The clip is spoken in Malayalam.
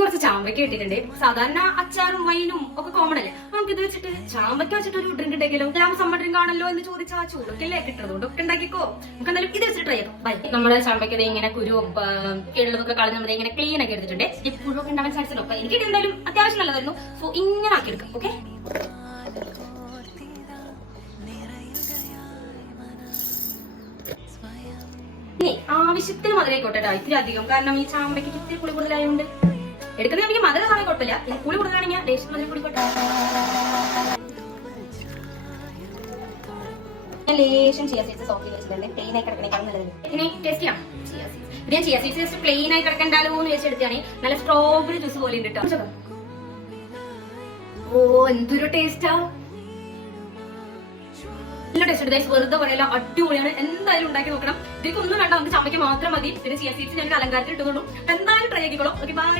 കുറച്ച് ചാമ്പയ്ക്ക ഇട്ടിട്ടുണ്ട്. സാധാരണ അച്ചാറും വൈനും ഒക്കെ കോമൺ അല്ലേ. നമുക്ക് ഇത് വെച്ചിട്ട് ചാമ്പയ്ക്ക വെച്ചിട്ട് ഒരു ഡ്രിങ്ക് ഉണ്ടെങ്കിലോ? സമ്മർ ഡ്രിങ്ക് ആണല്ലോ എന്ന് ചോദിച്ചാൽ ചൂടൊക്കെയല്ലേ കിട്ടുന്നത്, ഒക്കെ ഉണ്ടാക്കിക്കോ. നമുക്ക് എന്തായാലും ഇത് വെച്ചിട്ട് ട്രൈ ചെയ്യാം. ബൈ. നമ്മുടെ ചാമ്പയ്ക്കത് ഇങ്ങനെ കുരുവും കേടുള്ളതൊക്കെ കളഞ്ഞ് നമ്മൾ ഇങ്ങനെ ക്ലീൻ ആക്കി എടുത്തിട്ടുണ്ട്. ഈ പുഴുവൊക്കെ ഉണ്ടാകാൻ ചാൻസ് ഉണ്ടോ? എനിക്ക് എന്തായാലും അത്യാവശ്യം നല്ലതായിരുന്നു. സോ ഇങ്ങനെ ആക്കിയെടുക്കാം. ഓക്കെ, ആവശ്യത്തിന് മധുരം ആയിക്കോട്ടെ. ഇത്തിരി അധികം, കാരണം ഈ ചാമ്പയ്ക്ക് ഇത്തിരി പുളി കൂടുതലായതുകൊണ്ട് എടുക്കുന്നതാണെങ്കിൽ മധുരം കാണാൻ കുഴപ്പമില്ല. പുളി കൂടുതലാണെങ്കിൽ ടേസ്റ്റ് മധുരം കൂടിക്കോട്ടെ. ഞാൻ ലേശം ചിയ സീഡ്സ് സോക്ക് ചെയ്ത് വെച്ചിട്ടുണ്ട്. പ്ലെയിൻ ആയി കിടക്കണേക്കാൾ നല്ലത്. ഇനി ടേസ്റ്റ് ചെയ്യാം. ഞാൻ ചിയ സീഡ്സ് ജസ്റ്റ് പ്ലെയിൻ ആയി കിടക്കണ്ടാലോ എന്ന് വെച്ചെടുത്താണ്. നല്ല സ്ട്രോബെറി ജ്യൂസ് പോലെ ഉണ്ട് കേട്ടോ. ഓ, എന്തൊരു ടേസ്റ്റാ! നല്ല ടേസ്റ്റ് ഉണ്ട്. വെറുതെ പറയല, അടിപൊളിയാണ്. എന്തായാലും ഉണ്ടാക്കി നോക്കണം. ഇതിക്കൊന്നും വേണ്ട, നമുക്ക് ചാമ്പയ്ക്ക് മാത്രം മതി. പിന്നെ ചിയ സീഡ്സ് ഞാൻ അലങ്കാരത്തിൽ ഇട്ടുകൊണ്ടു. എന്തായാലും ട്രൈ ആക്കിക്കോളൂ. Okay, by.